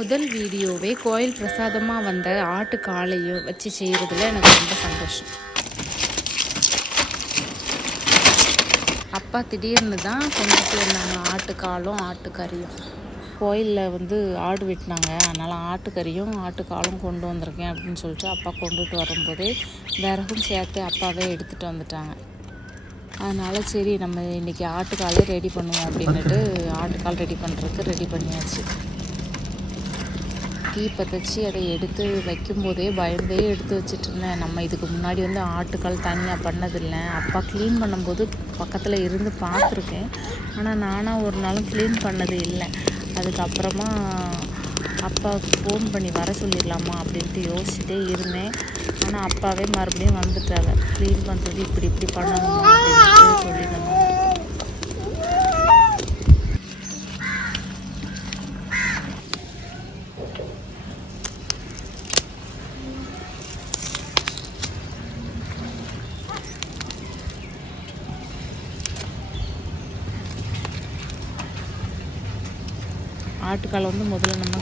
முதல் வீடியோவே கோயில் பிரசாதமாக வந்த ஆட்டு காலையும் வச்சு செய்கிறதுல எனக்கு ரொம்ப சந்தோஷம். அப்பா திடீர்னு தான் கொண்டுட்டு வந்தாங்க ஆட்டுக்காலும் ஆட்டுக்கறியும் கோயிலில் வந்து ஆடு வெட்டினாங்க. அதனால் ஆட்டுக்கறியும் ஆட்டுக்காலும் கொண்டு வந்திருக்கேன் அப்படின்னு சொல்லிட்டு அப்பா கொண்டுட்டு வரும்போதே விறகும் சேர்த்து அப்பாவே எடுத்துகிட்டு வந்துட்டாங்க. அதனால் சரி நம்ம இன்றைக்கி ஆட்டுக்காலே ரெடி பண்ணுவோம் அப்படின்னுட்டு ஆட்டுக்கால் ரெடி பண்ணுறதுக்கு ரெடி பண்ணியாச்சு. தீ பற்றச்சி அதை எடுத்து வைக்கும்போதே பயந்தே எடுத்து வச்சுட்டு இருந்தேன் நம்ம இதுக்கு முன்னாடி வந்து ஆட்டுக்கால் தனியாக பண்ணதில்லை. அப்பா க்ளீன் பண்ணும்போது பக்கத்தில் இருந்து பார்த்துருக்கேன். ஆனால் நானாக ஒரு நாளும் க்ளீன் பண்ணது இல்லை. அதுக்கப்புறமா அப்பாவுக்கு ஃபோன் பண்ணி வர சொல்லிடலாமா அப்படின்ட்டு யோசிச்சுட்டே இருந்தேன். ஆனால் அப்பாவே மறுபடியும் வந்துட்டாங்க க்ளீன் பண்ணுறது இப்படி இப்படி பண்ணணுமா? அப்படின்ட்டு சொல்லியிருந்தாங்க ஆட்டுக்கால் வந்து முதல்ல நம்ம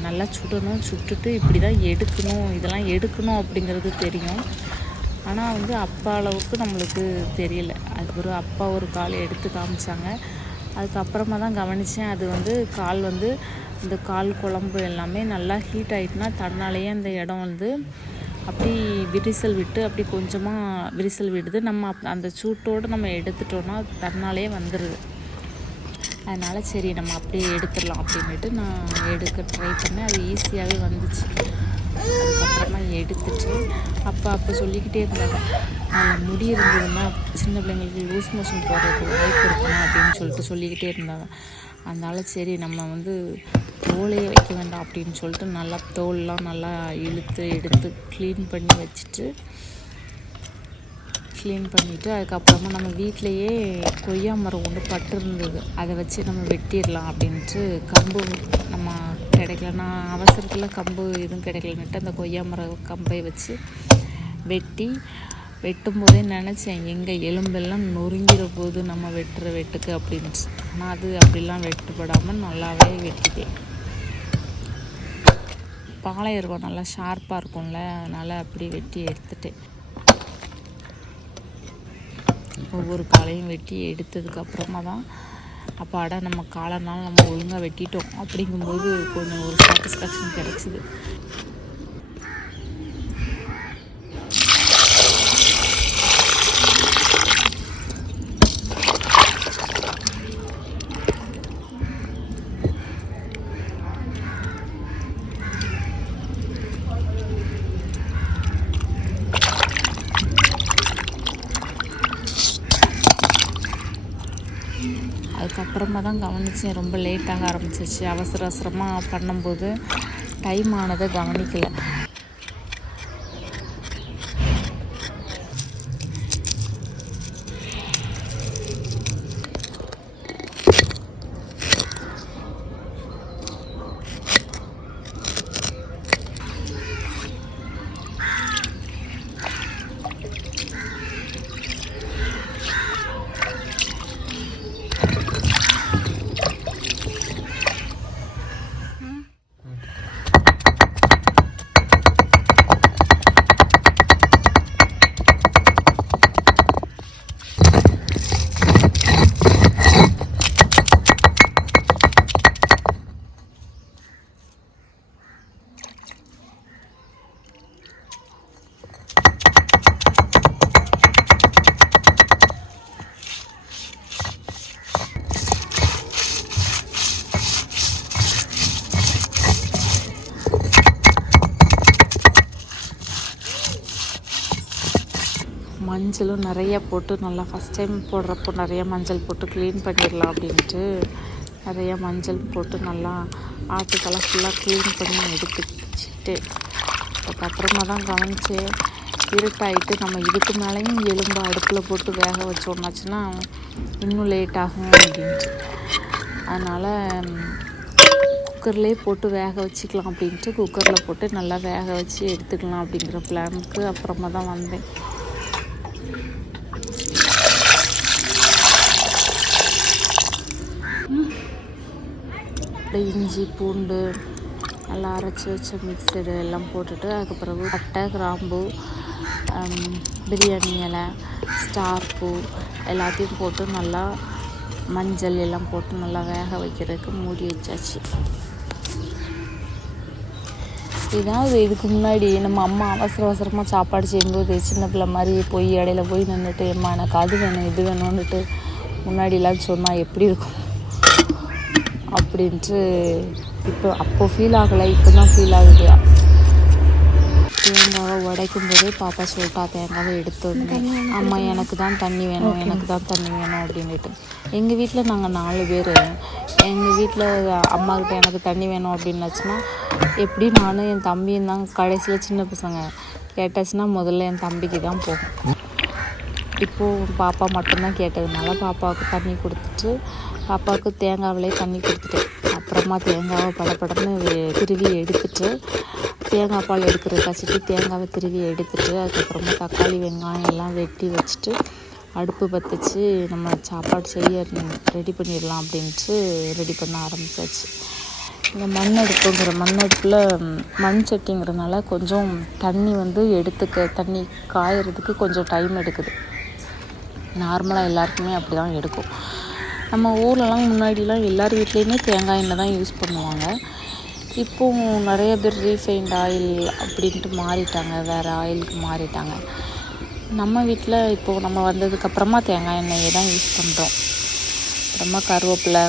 நல்லா சுடணும் சுட்டுட்டு இப்படி தான் எடுக்கணும் இதெல்லாம் எடுக்கணும் அப்படிங்கிறது தெரியும். ஆனால் வந்து அப்பா அளவுக்கு நம்மளுக்கு தெரியல. அது ஒரு அப்பா ஒரு கால் எடுத்து காமிச்சாங்க. அதுக்கப்புறமா தான் கவனித்தேன் அது வந்து கால் வந்து இந்த கால் குழம்பு எல்லாமே நல்லா ஹீட் ஆகிட்டுனா தன்னாலேயே அந்த இடம் வந்து அப்படி விரிசல் விட்டு அப்படி கொஞ்சமாக விரிசல் விடுது. நம்ம அப்- அந்த சூட்டோடு நம்ம எடுத்துட்டோன்னா தன்னாலே வந்துடுது அதனால் சரி நம்ம அப்படியே எடுத்துடலாம் அப்படின்ட்டு நான் எடுக்க ட்ரை பண்ணேன். அது ஈஸியாகவே வந்துச்சு. அதுக்கப்புறமா எடுத்துட்டு அப்போ அப்போ சொல்லிக்கிட்டே இருந்தாங்க. அதில் முடி இருந்ததுன்னா சின்ன பிள்ளைங்களுக்கு லூஸ் மோஷன் போடுறதுக்கு வாய்ப்பு இருக்குமா? அப்படின்னு சொல்லிட்டு சொல்லிக்கிட்டே இருந்தாங்க. அதனால சரி நம்ம வந்து தோலையே வைக்க வேண்டாம் அப்படின்னு சொல்லிட்டு நல்லா தோல்லாம் நல்லா இழுத்து எடுத்து க்ளீன் பண்ணி வச்சுட்டு க்ளீன் பண்ணிவிட்டு அதுக்கப்புறமா நம்ம வீட்டிலையே கொய்யா மரம் ஒன்று பட்டு இருந்தது. அதை வச்சு நம்ம வெட்டிடலாம் அப்படின்ட்டு கம்பு நம்ம கிடைக்கலன்னா அவசரத்தில் கம்பு எதுவும் கிடைக்கலன்னுட்டு அந்த கொய்யா மரம் கம்பை வச்சு வெட்டி வெட்டும் போதே நினச்சேன் எங்கள் எலும்பெல்லாம் நொறுங்கிற போது நம்ம வெட்டுற வெட்டுக்கு அப்படின்ட்டு. ஆனால் அது அப்படிலாம் வெட்டுப்படாமல் நல்லாவே வெட்டிட்டேன். பாலை எருவா நல்லா ஷார்ப்பாக இருக்கும்ல அதனால் அப்படி வெட்டி எடுத்துட்டேன். ஒவ்வொரு காலையும் வெட்டி எடுத்ததுக்கு அப்புறமா தான் அப்பாடா நம்ம காலைனால நம்ம ஒழுங்காக வெட்டிட்டோம் அப்படிங்கும்போது கொஞ்சம் ஒரு சாட்டிஸ்ஃபேக்ஷன் கிடச்சிது. அதுக்கப்புறமா தான் கவனித்தேன் ரொம்ப லேட்டாக ஆரம்பிச்சிச்சு அவசர அவசரமாக பண்ணும்போது டைம் ஆனதை கவனிக்கலை. மஞ்சளும் நிறைய போட்டு நல்லா ஃபஸ்ட் டைம் போடுறப்போ நிறைய மஞ்சள் போட்டு க்ளீன் பண்ணிடலாம் அப்படின்ட்டு நிறைய மஞ்சள் போட்டு நல்லா ஆட்டுக்கெல்லாம் ஃபுல்லாக க்ளீன் பண்ணி எடுத்து வச்சுட்டு அதுக்கப்புறமா தான் கவனித்தேன் இருட்டாயிட்டு நம்ம இதுக்கு மேலேயும் எலும்பு அடுப்பில் போட்டு வேக வச்சோம்னாச்சுன்னா இன்னும் லேட் ஆகும் அப்படின்ட்டு. அதனால் குக்கர்லேயே போட்டு வேக வச்சுக்கலாம் அப்படின்ட்டு குக்கரில் போட்டு நல்லா வேக வச்சு எடுத்துக்கலாம் அப்படிங்கிற பிளானுக்கு அப்புறமா தான் வந்தேன். அப்படியே இஞ்சி பூண்டு நல்லா அரைச்சி வச்ச மிக்சடு எல்லாம் போட்டுட்டு அதுக்கு பிறகு பட்டை கிராம்பு பிரியாணி இலை ஸ்டார் பூ எல்லாத்தையும் போட்டு நல்லா மஞ்சள் எல்லாம் போட்டு நல்லா வேக வைக்கிறதுக்கு மூடி வச்சாச்சு. இதாவது இதுக்கு முன்னாடி நம்ம அம்மா அவசர அவசரமாக சாப்பாடு செய்யும்போது சின்ன பிள்ளை மாதிரி போய் இடையில போய் நின்றுட்டு அம்மா எனக்கு அது வேணும் இது வேணும்னுட்டு முன்னாடிலாம் சொன்னால் எப்படி இருக்கும்? அப்படின்ட்டு இப்போ அப்போ ஃபீல் ஆகலை இப்போ தான் ஃபீல் ஆகுது. தேங்காவை உடைக்கும் போதே பாப்பா சொல்லிட்டா தேங்காவை எடுத்து உடனே அம்மா எனக்கு தான் தண்ணி வேணும் எனக்கு தான் தண்ணி வேணும் அப்படின்ட்டு எங்கள் வீட்டில் நாங்கள் நாலு பேர். எங்கள் வீட்டில் அம்மாக்கிட்ட எனக்கு தண்ணி வேணும் அப்படின்னாச்சுன்னா எப்படி நானும் என் தம்பியும் தான் கடைசியில் சின்ன பசங்க. கேட்டாச்சுன்னா முதல்ல என் தம்பிக்கு தான் போகும் இப்போது பாப்பா மட்டும்தான் கேட்டதுனால பாப்பாவுக்கு தண்ணி கொடுத்துட்டு பாப்பாவுக்கு தேங்காவிலே தண்ணி கொடுத்துட்டேன் அப்புறமா தேங்காவை படபடன்னு திருவி எடுத்துட்டு தேங்காய் பால் எடுக்கிற கசிட்டு தேங்காவை திருவி எடுத்துட்டு அதுக்கப்புறமா தக்காளி வெங்காயம் எல்லாம் வெட்டி வச்சுட்டு அடுப்பு பற்றிச்சு நம்ம சாப்பாடு செய்ய ரெடி பண்ணிடலாம் அப்படின்ட்டு ரெடி பண்ண ஆரம்பிச்சாச்சு. இந்த மண் அடுப்புங்கிற மண் அடுப்பில் மண் சட்டிங்கிறதுனால கொஞ்சம் தண்ணி வந்து எடுத்துக்க தண்ணி காயறதுக்கு கொஞ்சம் டைம் எடுக்குது. நார்மலாக எல்லாருக்குமே அப்படி தான் எடுக்கும். நம்ம ஊர்லலாம் முன்னாடிலாம் எல்லார் வீட்லேயுமே தேங்காய் எண்ணெய் தான் யூஸ் பண்ணுவாங்க. இப்போது நிறைய பேர் ரீஃபைண்ட் ஆயில் அப்படின்ட்டு மாறிட்டாங்க. வேறு ஆயிலுக்கு மாறிட்டாங்க. நம்ம வீட்டில் இப்போது நம்ம வந்ததுக்கப்புறமா தேங்காய் எண்ணெயை தான் யூஸ் பண்ணுறோம் அப்புறமா கருவேப்பிலை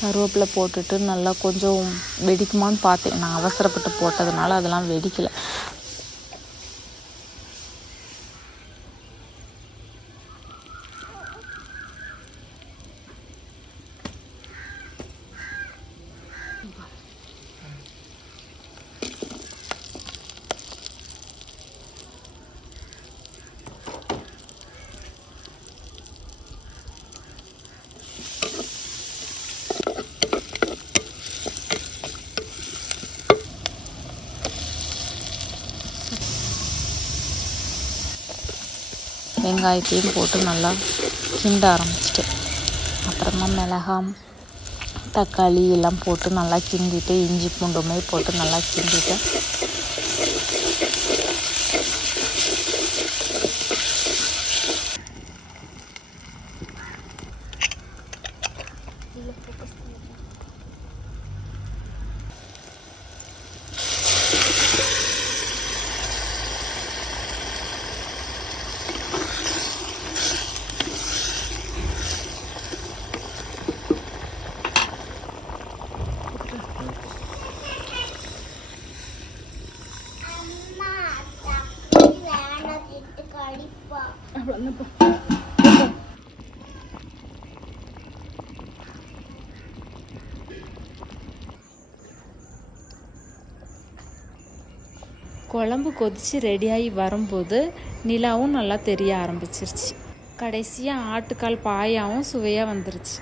கருவேப்பிலை போட்டுட்டு நல்லா கொஞ்சம் வெடிக்குமான்னு பார்த்தேன். நான் அவசரப்பட்டு போட்டதுனால அதெல்லாம் வெடிக்கலை. வெங்காயத்தையும் போட்டு நல்லா கிண்ட ஆரம்பிச்சிட்டேன் அப்புறமா மிளகாய் தக்காளி எல்லாம் போட்டு நல்லா கிண்டிட்டு இஞ்சி பூண்டுமே போட்டு நல்லா கிண்டிட்டு. குழம்பு கொதித்து ரெடியாகி வரும்போது நிலாவும் நல்லா தெரிய ஆரம்பிச்சிருச்சு. கடைசியாக ஆட்டுக்கால் பாயாவும் சுவையாக வந்துருச்சு.